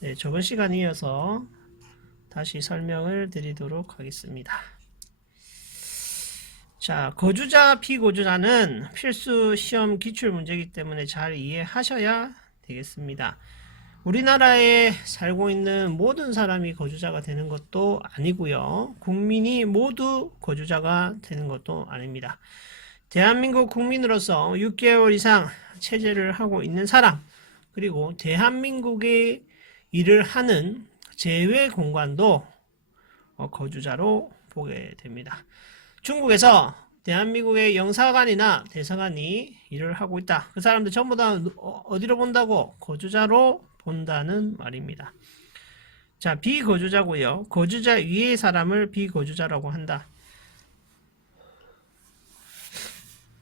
네, 저번 시간에 이어서 다시 설명을 드리도록 하겠습니다. 자, 거주자, 피거주자는 필수 시험 기출 문제이기 때문에 잘 이해하셔야 되겠습니다. 우리나라에 살고 있는 모든 사람이 거주자가 되는 것도 아니고요. 국민이 모두 거주자가 되는 것도 아닙니다. 대한민국 국민으로서 6개월 이상 체제를 하고 있는 사람, 그리고 대한민국의 일을 하는 제외 공간도 거주자로 보게 됩니다. 중국에서 대한민국의 영사관이나 대사관이 일을 하고 있다. 그 사람들 전부 다 어디로 본다고? 거주자로 본다는 말입니다. 자, 비거주자고요. 거주자 위의 사람을 비거주자라고 한다.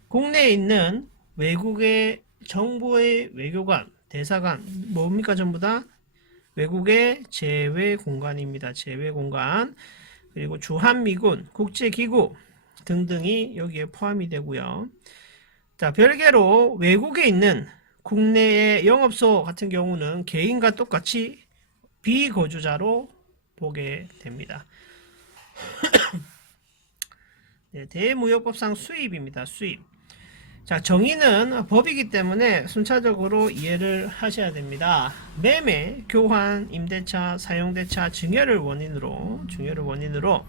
국내에 있는 외국의 정부의 외교관, 대사관, 뭡니까? 전부 다 외국의 제외 공간입니다. 제외 공간. 그리고 주한미군, 국제기구 등등이 여기에 포함이 되고요. 자, 별개로 외국에 있는 국내의 영업소 같은 경우는 개인과 똑같이 비거주자로 보게 됩니다. 네, 대무역법상 수입입니다. 수입. 자, 정의는 법이기 때문에 순차적으로 이해를 하셔야 됩니다. 매매, 교환, 임대차, 사용대차, 증여를 원인으로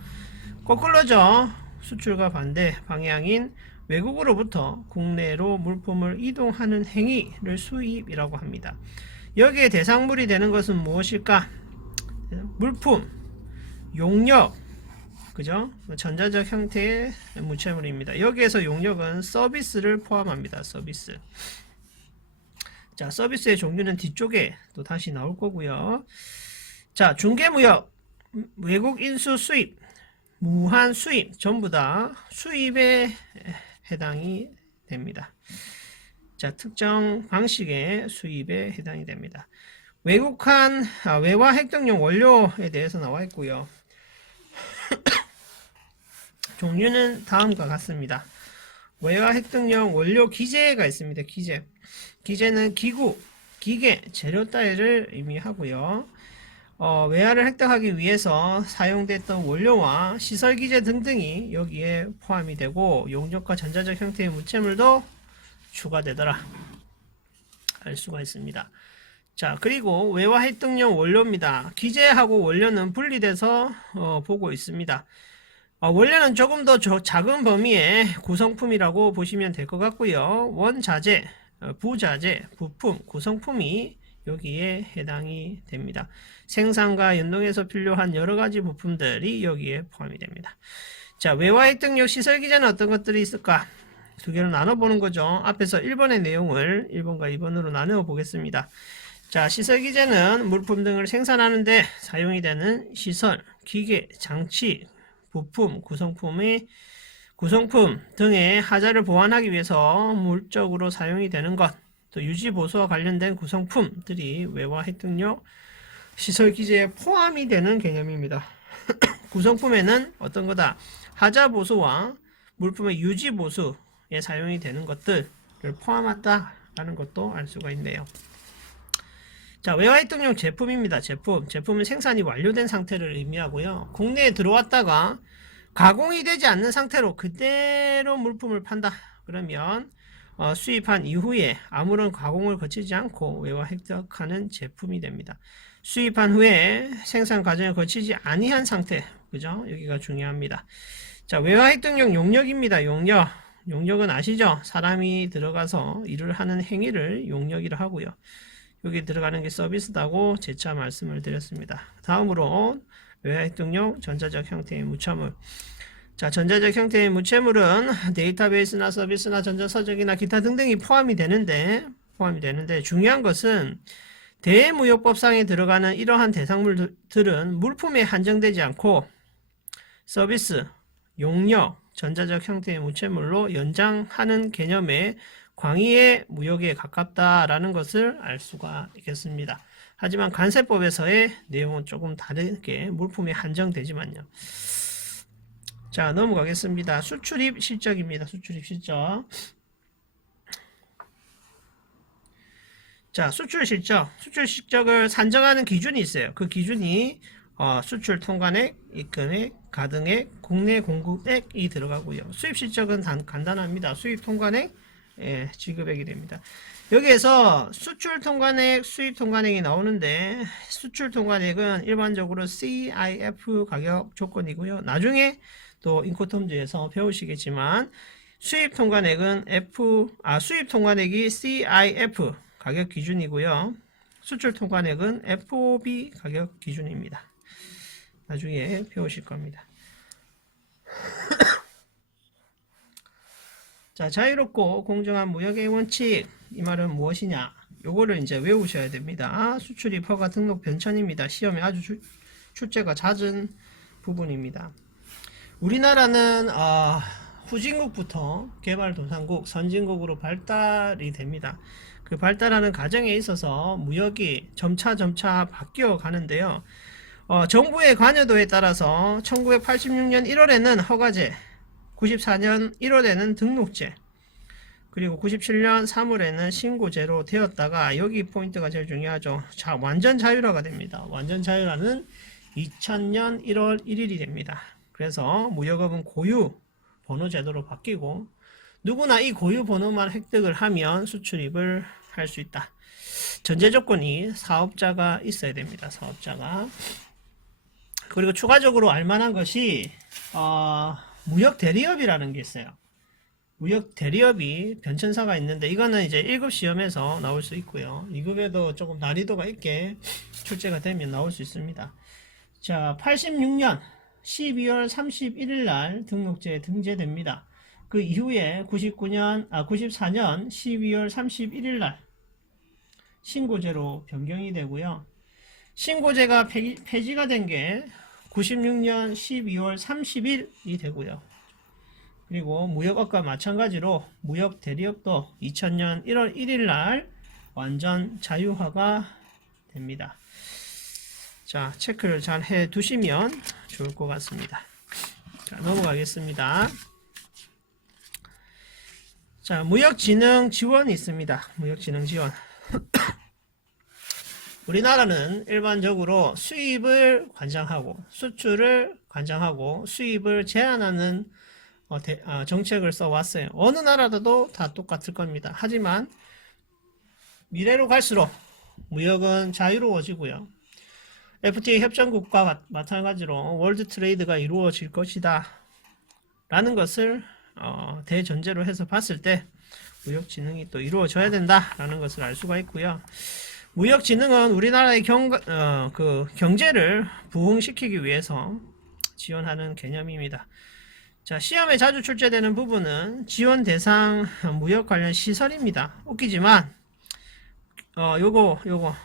거꾸로죠. 수출과 반대 방향인 외국으로부터 국내로 물품을 이동하는 행위를 수입이라고 합니다. 여기에 대상물이 되는 것은 무엇일까? 물품, 용역, 그죠? 전자적 형태의 무채물입니다. 여기에서 용역은 서비스를 포함합니다. 서비스. 자, 서비스의 종류는 뒤쪽에 또 다시 나올 거고요. 자, 중개무역, 외국 인수 수입, 무한 수입, 전부 다 수입에 해당이 됩니다. 자, 특정 방식의 수입에 해당이 됩니다. 외국한 외화 획득용 원료에 대해서 나와 있고요. 종류는 다음과 같습니다. 외화 획득용 원료 기재가 있습니다. 기재는 기구, 기계, 재료 따위를 의미하고요. 외화를 획득하기 위해서 사용됐던 원료와 시설 기재 등등이 여기에 포함이 되고 용접과 전자적 형태의 무채물도 추가되더라 알 수가 있습니다. 자, 그리고 외화 획득용 원료입니다. 기재하고 원료는 분리돼서 보고 있습니다. 원료는 조금 더 작은 범위의 구성품이라고 보시면 될 것 같고요. 원자재, 부자재, 부품, 구성품이 여기에 해당이 됩니다. 생산과 연동해서 필요한 여러가지 부품들이 여기에 포함이 됩니다. 자, 외화 획득용 시설 기재는 어떤 것들이 있을까? 두 개로 나눠보는 거죠. 앞에서 1번의 내용을 1번과 2번으로 나누어 보겠습니다. 자, 시설 기재는 물품 등을 생산하는데 사용이 되는 시설, 기계, 장치, 부품, 구성품 등의 하자를 보완하기 위해서 물적으로 사용이 되는 것, 또 유지 보수와 관련된 구성품들이 외화 획득용 시설 기재에 포함이 되는 개념입니다. 구성품에는 어떤 거다? 하자 보수와 물품의 유지 보수에 사용이 되는 것들을 포함한다라는 것도 알 수가 있네요. 자, 외화 획득용 제품입니다. 제품은 생산이 완료된 상태를 의미하고요. 국내에 들어왔다가 가공이 되지 않는 상태로 그대로 물품을 판다. 그러면 수입한 이후에 아무런 가공을 거치지 않고 외화 획득하는 제품이 됩니다. 수입한 후에 생산 과정을 거치지 아니한 상태, 그죠? 여기가 중요합니다. 자, 외화 획득용 용역입니다. 용역은 아시죠? 사람이 들어가서 일을 하는 행위를 용역이라 하고요. 여기 들어가는 게 서비스다고 재차 말씀을 드렸습니다. 다음으로 외화 획득용 전자적 형태의 무채물. 자, 전자적 형태의 무채물은 데이터베이스나 서비스나 전자서적이나 기타 등등이 포함이 되는데 중요한 것은 대무역법상에 들어가는 이러한 대상물들은 물품에 한정되지 않고 서비스, 용역, 전자적 형태의 무채물로 연장하는 개념의 광의의 무역에 가깝다라는 것을 알 수가 있겠습니다. 하지만 관세법에서의 내용은 조금 다르게 물품에 한정되지만요. 자, 넘어가겠습니다. 수출입 실적입니다. 수출입 실적. 자, 수출 실적을 산정하는 기준이 있어요. 그 기준이 수출 통관액, 입금액, 가등액, 국내 공급액이 들어가고요. 수입 실적은 간단합니다. 수입 통관액, 예, 지급액이 됩니다. 여기에서 수출 통관액, 수입 통관액이 나오는데 수출 통관액은 일반적으로 CIF 가격 조건이고요. 나중에 또 인코텀즈에서 배우시겠지만 수입 통관액은 수입 통관액이 CIF 가격 기준이고요. 수출 통관액은 FOB 가격 기준입니다. 나중에 배우실 겁니다. 자, 자유롭고 공정한 무역의 원칙. 이 말은 무엇이냐? 요거를 이제 외우셔야 됩니다. 수출입 허가 등록 변천입니다. 시험에 아주 출제가 잦은 부분입니다. 우리나라는 후진국부터 개발도상국, 선진국으로 발달이 됩니다. 그 발달하는 과정에 있어서 무역이 점차 바뀌어 가는데요. 정부의 관여도에 따라서 1986년 1월에는 허가제, 94년 1월에는 등록제, 그리고 97년 3월에는 신고제로 되었다가 여기 포인트가 제일 중요하죠. 자, 완전 자율화가 됩니다. 완전 자율화는 2000년 1월 1일이 됩니다. 그래서 무역업은 고유 번호 제도로 바뀌고 누구나 이 고유 번호만 획득을 하면 수출입을 할 수 있다. 전제 조건이 사업자가 있어야 됩니다. 사업자가. 그리고 추가적으로 알만한 것이 무역 대리업이라는 게 있어요. 무역 대리업이 변천사가 있는데 이거는 이제 1급 시험에서 나올 수 있고요. 2급에도 조금 난이도가 있게 출제가 되면 나올 수 있습니다. 자, 86년 12월 31일 날 등록제에 등재됩니다. 그 이후에 94년 12월 31일 날 신고제로 변경이 되고요. 신고제가 폐지가 된 게 96년 12월 30일이 되고요. 그리고 무역업과 마찬가지로 무역 대리업도 2000년 1월 1일 날 완전 자유화가 됩니다. 자, 체크를 잘 해 두시면 좋을 것 같습니다. 자, 넘어가겠습니다. 자, 무역진흥 지원이 있습니다. 무역진흥 지원. 우리나라는 일반적으로 수입을 관장하고 수출을 관장하고 수입을 제한하는 정책을 써왔어요. 어느 나라도 다 똑같을 겁니다. 하지만 미래로 갈수록 무역은 자유로워지고요. FTA 협정국과 마찬가지로 월드 트레이드가 이루어질 것이다 라는 것을 대전제로 해서 봤을 때 무역진흥이 또 이루어져야 된다 라는 것을 알 수가 있고요. 무역진흥은 우리나라의 경제를 부흥시키기 위해서 지원하는 개념입니다. 자, 시험에 자주 출제되는 부분은 지원 대상 무역 관련 시설입니다. 웃기지만 요거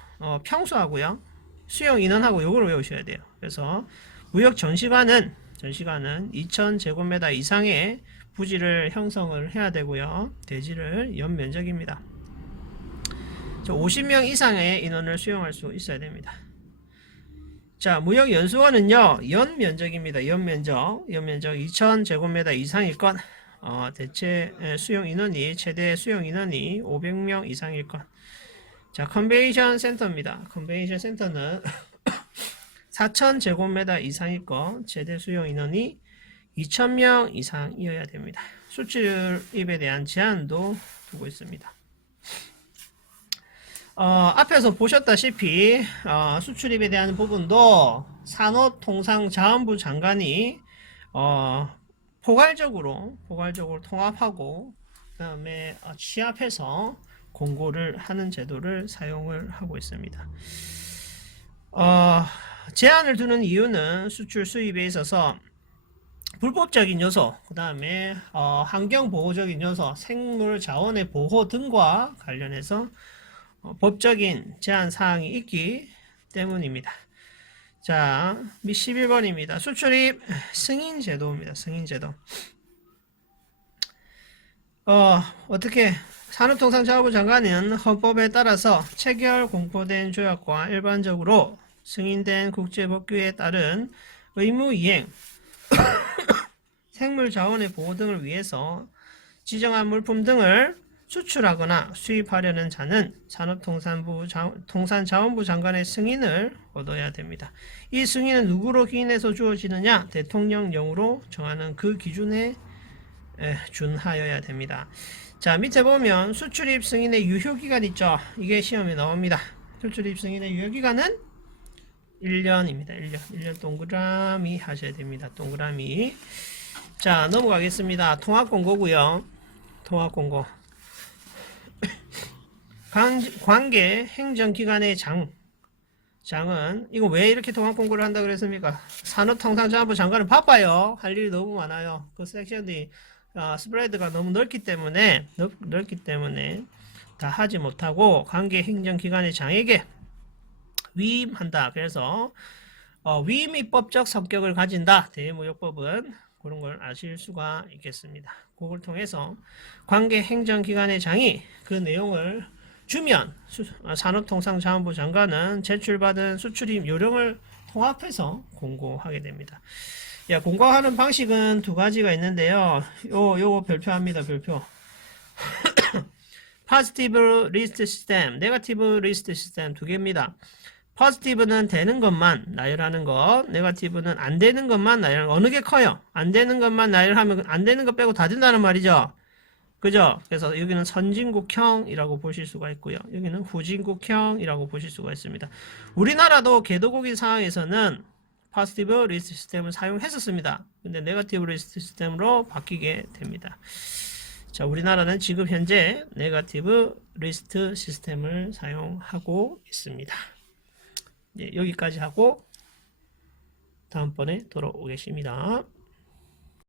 평수하고요, 수용 인원하고 요걸 외우셔야 돼요. 그래서 무역 전시관은 2000제곱미터 이상의 부지를 형성을 해야 되고요. 대지를 연면적입니다. 50명 이상의 인원을 수용할 수 있어야 됩니다. 자, 무역 연수원은요, 연면적입니다. 연면적 2000제곱미터 이상일 것, 최대 수용 인원이 500명 이상일 것. 자, 컨벤션 센터입니다. 컨벤션 센터는 4000제곱미터 이상일 것, 최대 수용 인원이 2000명 이상이어야 됩니다. 수출입에 대한 제한도 두고 있습니다. 앞에서 보셨다시피 수출입에 대한 부분도 산업통상자원부 장관이 포괄적으로 통합하고 그 다음에 취합해서 공고를 하는 제도를 사용을 하고 있습니다. 제한을 두는 이유는 수출 수입에 있어서 불법적인 요소, 그 다음에 환경보호적인 요소, 생물 자원의 보호 등과 관련해서 법적인 제한 사항이 있기 때문입니다. 자, 11번입니다. 수출입 승인 제도입니다. 승인 제도. 어떻게 산업통상자원부 장관은 헌법에 따라서 체결 공포된 조약과 일반적으로 승인된 국제법규에 따른 의무이행, 생물자원의 보호 등을 위해서 지정한 물품 등을 수출하거나 수입하려는 자는 통산자원부 장관의 승인을 얻어야 됩니다. 이 승인은 누구로 기인해서 주어지느냐? 대통령령으로 정하는 그 기준에 준하여야 됩니다. 자, 밑에 보면 수출입 승인의 유효기간 있죠? 이게 시험에 나옵니다. 수출입 승인의 유효기간은 1년입니다. 1년 동그라미 하셔야 됩니다. 동그라미. 자, 넘어가겠습니다. 통합공고고요. 통합공고. 관계 행정기관의 장은 이거 왜 이렇게 통합공고를 한다 그랬습니까? 산업통상자원부 장관은 바빠요. 할 일이 너무 많아요. 그 섹션이 스프레드가 너무 넓기 때문에 다 하지 못하고 관계 행정기관의 장에게 위임한다. 그래서 위임이 법적 성격을 가진다. 대무역법은 그런 걸 아실 수가 있겠습니다. 그걸 통해서 관계 행정기관의 장이 그 내용을 주면 산업통상자원부 장관은 제출받은 수출입 요령을 통합해서 공고하게 됩니다. 공고하는 방식은 두 가지가 있는데요. 요거 별표합니다. 별표. 포지티브 리스트 시스템, 네거티브 리스트 시스템 두 개입니다. 포지티브는 되는 것만 나열하는 것, 네거티브는 안 되는 것만 나열하는 것. 어느 게 커요? 안 되는 것만 나열하면 안 되는 것 빼고 다 된다는 말이죠. 그죠? 그래서 여기는 선진국형이라고 보실 수가 있고요. 여기는 후진국형이라고 보실 수가 있습니다. 우리나라도 개도국인 상황에서는 포지티브 리스트 시스템을 사용했었습니다. 근데 네거티브 리스트 시스템으로 바뀌게 됩니다. 자, 우리나라는 지금 현재 네거티브 리스트 시스템을 사용하고 있습니다. 네, 여기까지 하고 다음번에 돌아오겠습니다.